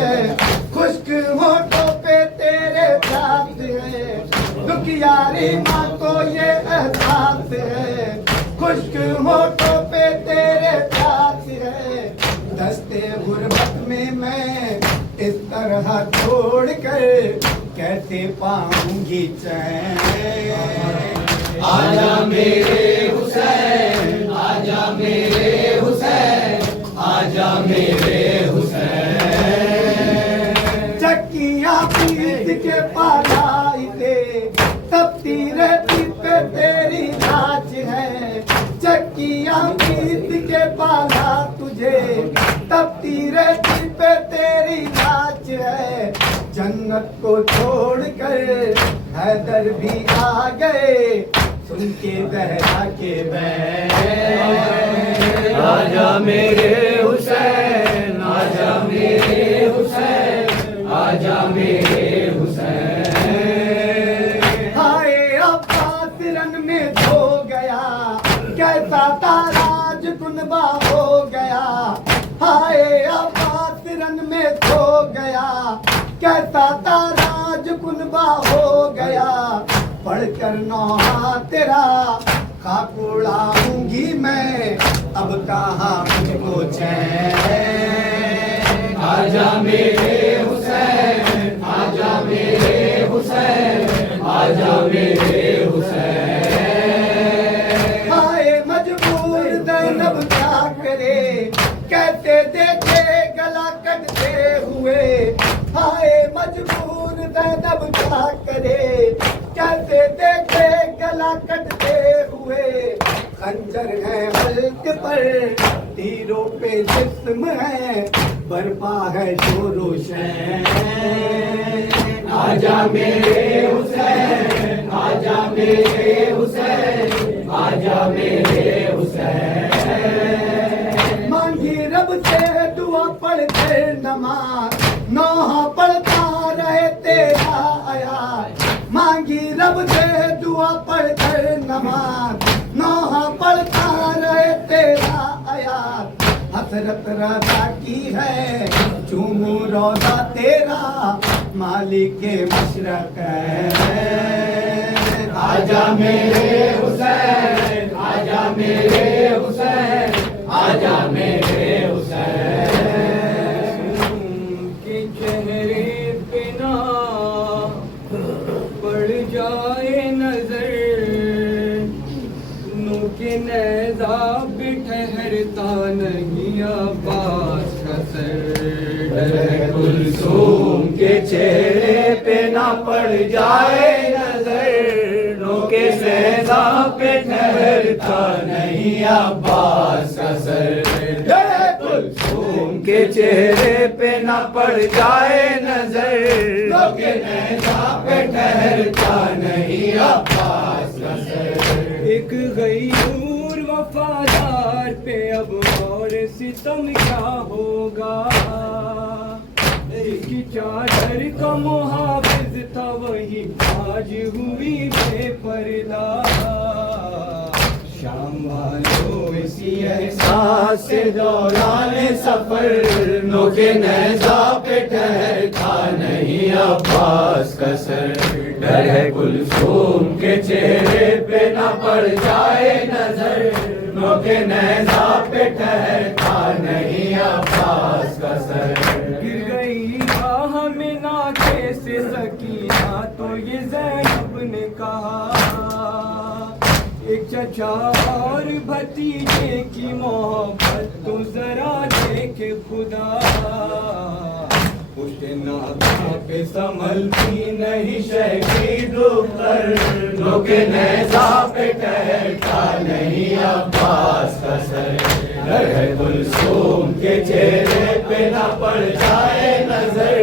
है, खुश्क होठों पे तेरे प्यास है, दुखियारी माँ को ये एहसास है, खुश्क होठों पे तेरे प्यास है, दस्ते गुर्बत में मैं इस तरह छोड़ कर कैसे पाऊंगी चैन। आजा मेरे हुसैन, आजा मेरे हुसैन, आजा मेरे हुसैन। चक्कियाँ पीट के पालाई से तपती रहती पे तेरी नाच है, चक्कियाँ पीट के पाला तुझे तपती रहती पे तेरी नाच है। जन्नत को छोड़कर हैदर भी आ गए, सुन के दहरा के बैन। आजा मेरे हुसैन, आजा मेरे हुसैन, आजा मेरे हुसैन। हाय अब्बास रन में धो गया, कैसा ताराज कुनबा हो गया। हाय अब्बास रन में धो गया, कैसा ताराज कुनबा हो गया। पढ़कर नौहा तेरा खाक उड़ाऊंगी मैं, अब कहाँ मुझको चैन। आजा मेरे हुसैन, आजा मेरे हुसैन, आजा मेरे हुसैन। हाय मजबूर ज़ैनब क्या करे, कैसे देखे गला कटते हुए। हाय मजबूर ज़ैनब क्या करे, कैसे देखे गला कटते हुए। खंजर है हल्क पर, तीरों पे जिस्म है, बर्पा है शोरो शैन। आजा मेरे हुसैन, आजा मेरे हुसैन, आजा मेरे हुसैन। मांगी रब से दुआ पढ़ कर नमाज, नौहा पढ़ता रहे तेरा आयात। मांगी रब से दुआ पढ़ कर नमाज, नौहा पढ़ता रहे तेरा आयात। हसरत रजा की है चूमू रोजा तेरा, मालिक के मशरक है। आजा मेरे हुसैन, आजा मेरे हुसैन, आजा मेरे हुसैन। के चेहरे पे ना पड़ जाए नजर, के नेज़ा पे ठहरता नहीं अब्बास का सर। कुलसूम के चेहरे पे ना पड़ जाए नजर, के नेज़ा पे ठहरता नहीं अब्बास का सर। कुलसूम के चेहरे पे ना पड़ जाए नजर, के नेज़ा पे ठहरता नहीं अब्बास का सर। एक गयूर वफादार पे अब और सितम क्या होगा। एक चादर का मुहाफिज था वही आज हुई बेपर्दा। शाम वालों इसी एहसास से दौरान सफर, नोके नेज़ा पे ठहरता नहीं अब्बास का सर। डर है कुलसूम के चेहरे पे ना पड़ जाए नजर, नोके नेज़ा पे ठहरता नहीं अब्बास का सर। गिर गई राह में ना कैसे सकीना तो ये ज़ैनब ने कहा। एक चचा और भतीजे की मोहब्बत तो जरा देखे खुदा। उठना पे संभलती नहीं शहकी दुख्तर, नोके नेज़ा पे ठहरता नहीं अब्बास का सर। डर है कुलसूम के चेहरे पे ना पड़ जाए नजर,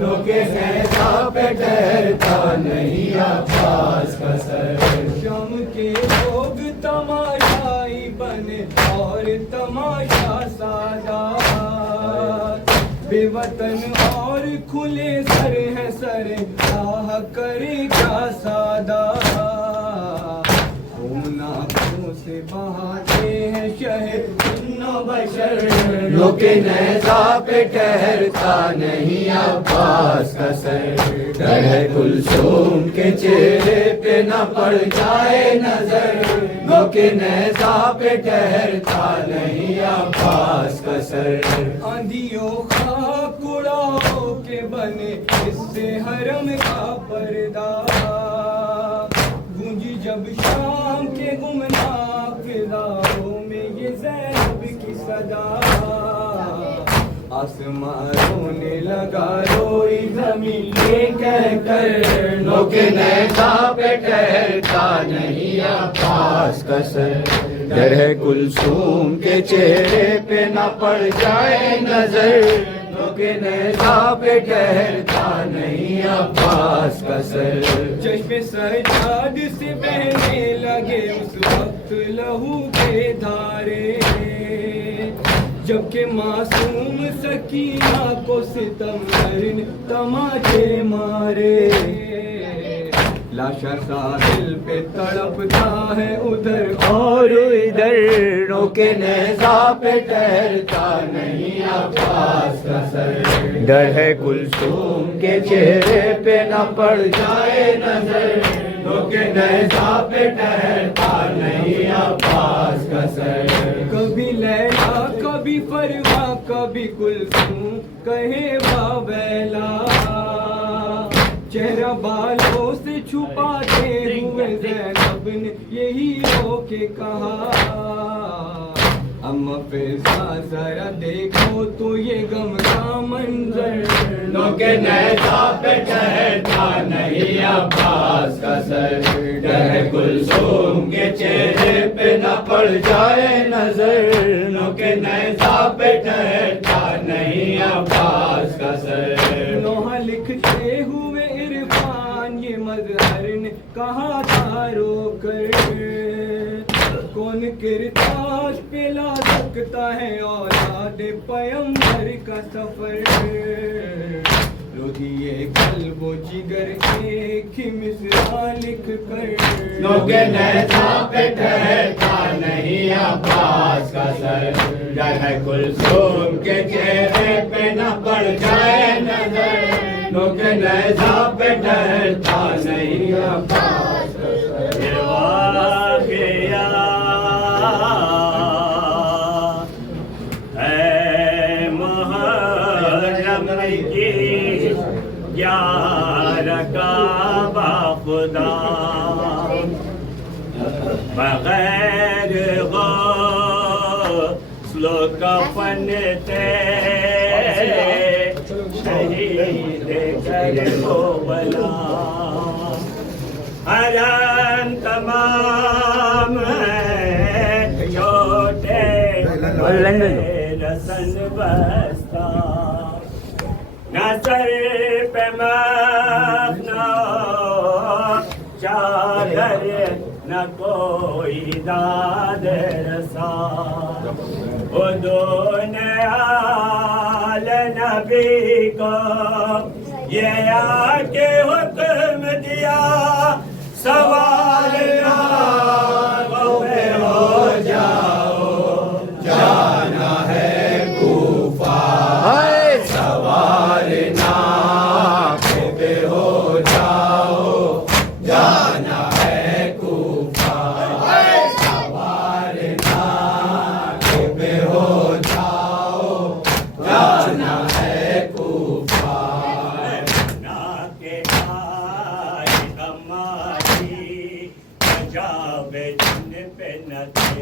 नोके नेज़ा पे ठहरता नहीं अब्बास का सर। शाम के लोग तमाशाई बने और तमाशा सादा। बेवतन और खुले सर है सर, राह करे क्या सादा। होना से बहाते हैं शहर सुन्नो बशर। नोके नेज़ा पे ठहरता नहीं अब्बास का सर। डर है कुलसूम के चेहरे पे न पड़ जाए नजर। नोके नेज़ा पे ठहरता नहीं अब्बास का सर। आंधियों खाक उड़ाओ के बने इससे हरम का पर्दा। गूंजी जब शाम के गुमनाम फिजाओं में ये ज़ैनब की सदा। आसमां रोने लगा रोई ज़मीन ये कहकर। नोके नेज़ा पे ठहरता नहीं अब्बास का सर। डर है कुलसूम के चेहरे पे न पड़ जाए नजर। नोके नेज़ा पे ठहरता नहीं अब्बास का सर। चश्मे सजाद से बहने लगे उस वक्त लहू के धारे। जबकि मासूम सकीना को सितमगर ने तमाचे मारे। लाशा साहिल पे तड़पता है उधर और इधर। नोके नेज़ा पे ठहरता नहीं अब्बास का सर। डर है कुलसूम के चेहरे पे न पड़ जाए नजर। नोके नेज़ा पे ठहरता नहीं अब्बास का सर। कभी लैला कभी फरवा कभी कुलसूम कहे बाबैला। चेहरा बालों से छुपाते हुए ज़ैनब ने यही रो के कहा। अम्मा फिजा जरा देखो तो ये गम का मंजर। नोके नेज़ा पे ठहरता नहीं अब्बास का सर। डर है कुलसूम के चेहरे पे न पड़ जाए नजर। नोके नेज़ा पे ठहरता नहीं अब्बास का सर। नोहा लिखते हुए इरफान ये मजहर ने कहा था रोकर। कौन किरताज पे ला सकता है औलाद पैगंबर का सफर। रो दिए कल्बो जिगर एक ही मिसरा लिख कर। नोके नेज़ा पे ठहरता नहीं अब्बास का सर। डर है कुलसूम के चेहरे पे न पड़ जाए नजर। नोके नेज़ा पे ठहरता नहीं अब्बास का सर। खुदा बगैर गस्ल कफन ते शहीद कर को बला। हरम तमाम छोटे रसन बस्ता। नजर पे मखना चादर न कोई दाद रसा। उन्होंने आल नबी को ये आके हुक्म दिया। सवाल ना पे हो जाओ जाना है कूफा। सवाल ना पे हो जाओ जाना है कूफा। सवाल ना पे हो जाओ जाना है कूफा। ना के भाई हमारी पंजाब जिन पे न थे।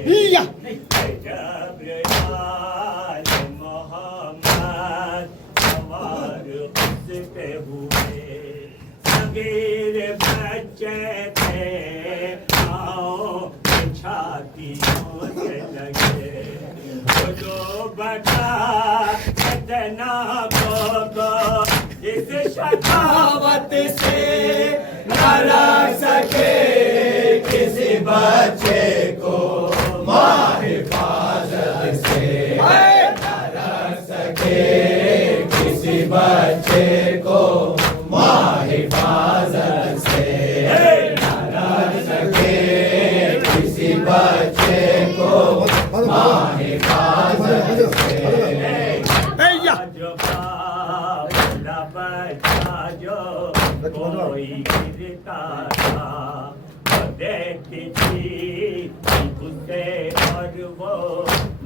जब यार मोहम्मद सवार खुद पे हुए। सगीर बच्चे थे पाँव छातियों से लगे। वो जो बता इतना को इस शकावत से न रख सके किसी बच्चे को माँ हिफाजत से। न रख सके किसी बच्चे को माँ हिफाजत से। न रख सके किसी बच्चे बच्चा जो कोई गिरता था, वो देखती थी उसे और वो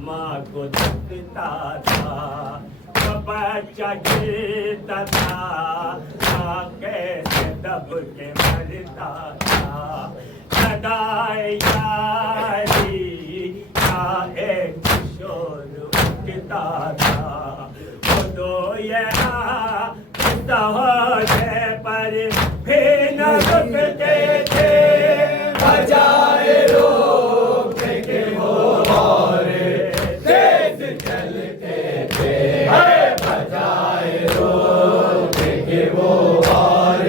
माँ को दुखता था। वो बच्चा गिरता था, आके से दब के मरता था। सदाए यारी का एक शोर उठता था। वो दो यहाँ होने पर भी न रुकते थे। बजाए रोकने के वो और तेज चलते थे। बजाए रोकने के वो और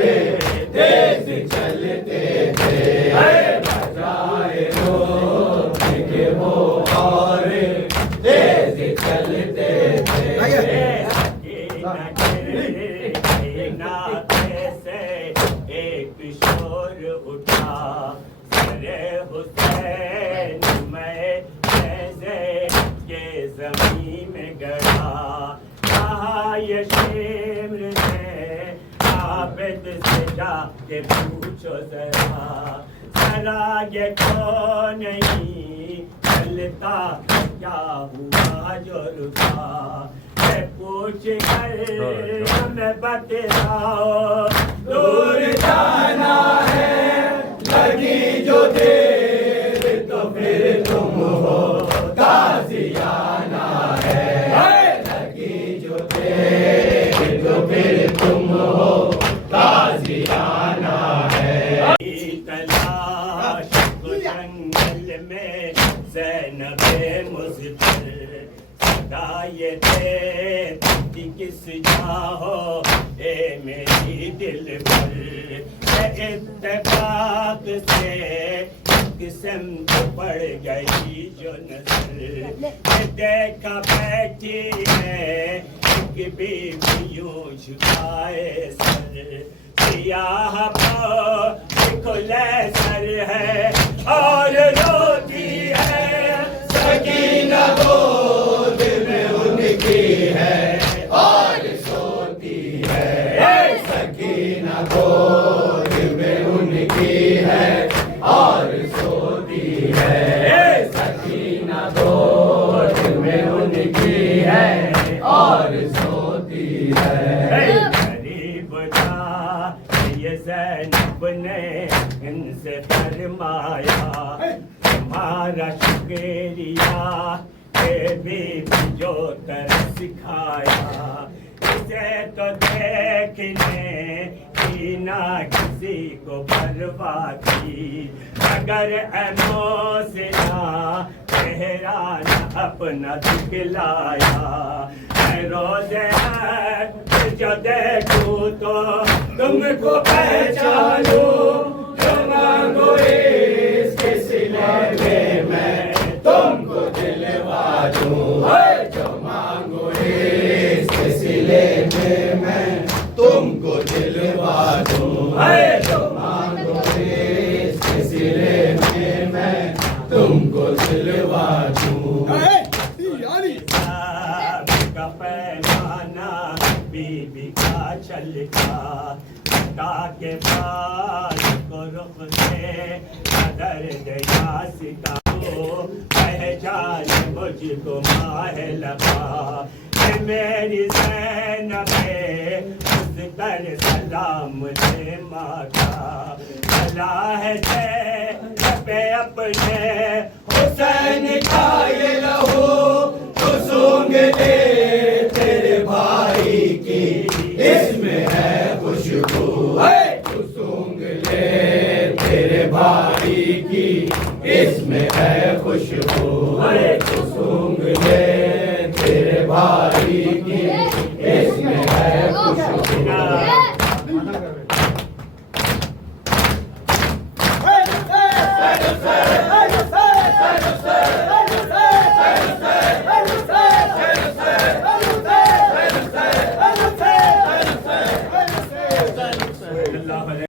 तेज चलते थे। बजाए रोकने के वो और तेज चलते थे। एक शोर उठा सरे हुसैन में जैसे के जमीन में गड़ा। कहा ये शेर ने आबिद से जाके पूछो जरा ये क्यों नहीं चलता, क्या हुआ जो रुका। पूछ कर हमें बतलाओ, दूर जाना है लगी जो देर तो फिर तुम हो गाजियाना है। लगी जो देर तो फिर तुम हो गाजियाना है। तलाश जंगल में ज़ैनबे मुज़फ़्फ़र ये थे किस जाओ ए मेरी दिल पर। इत्तेफाक से किस्म पड़ गई जो नजर। देखा बैठी है एक बीवी यूं झुकाए सर। सियाह खुले सर है और रोती है। सकीना गोद में उनकी है और सोती है। सकीना गोद में उनकी है और सोती है। सकीना गोद में उनकी है और सोती है। गरीब था ये ज़ैनब ने इनसे फरमाया, तुम्हारा शुक्रिया के भी जो तरह सिखाया। इसे तो देखने की ना किसी को परवाह थी। अगर ऐनों से ना चेहरा न अपना दिखलाया। रोज़े जो देखूं तो तुमको पहचानूं। जो मांगो इसके सिले में मैं तुमको दिलवा दूं। जो मांगो इसके सिले में मैं तुमको दिलवा दूं। जो मांगो इसके सिले में मैं तुमको दिलवा दूं। का पैमाना बीबी का छलका के बाद को रुख से अदर गया सितारो। पहचान मुझको माह लगा मेरी ज़ैनबे उस पर सलाम दे माता। अल्लाह से पे अपने हुसैन का ये लहू तो सूंघ ले तेरे भाई की इसमें है खुशबू। तू सूंघ ले तेरे भाई की इसमें है खुशबू। तू सूंघ ले तेरे भाई